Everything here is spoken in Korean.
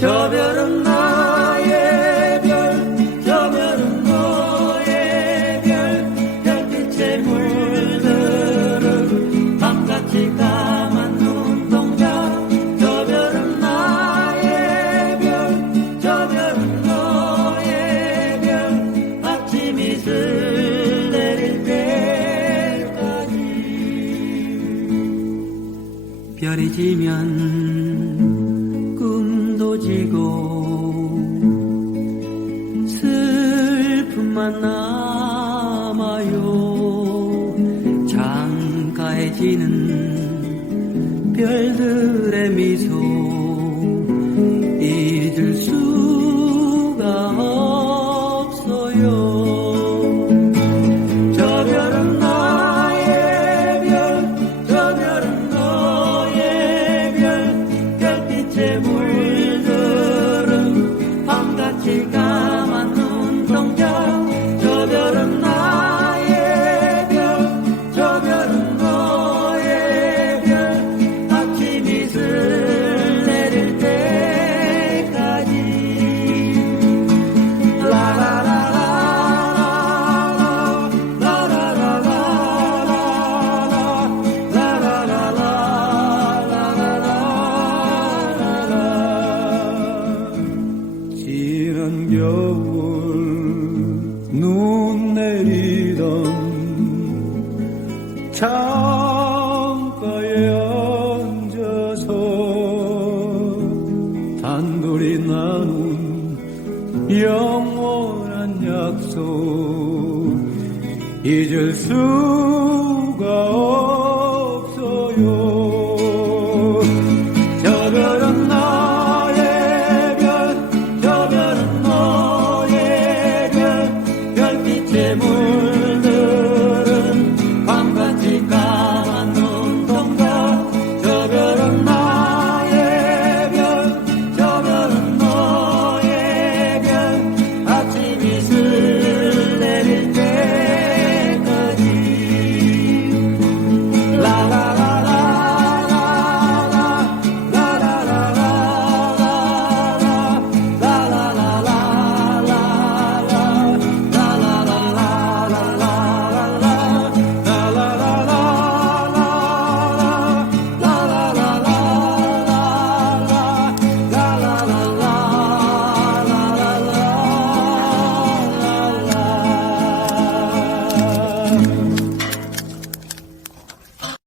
저 별은 나의 별, 저 별은 너의 별, 별빛에 물들은 밤같이 까만 눈동자. 저 별은 나의 별, 저 별은 너의 별, 아침 이슬 내릴 때까지. 별이 지면 남아요. 창가에 지는 별들의 미소 잊을 수가 없어요. 저 별은 나의 별, 저 별은 너의 별, 별빛에 물 지난 겨울 눈 내리던 창가에 앉아서 단둘이 나눈 영원한 약속 잊을 수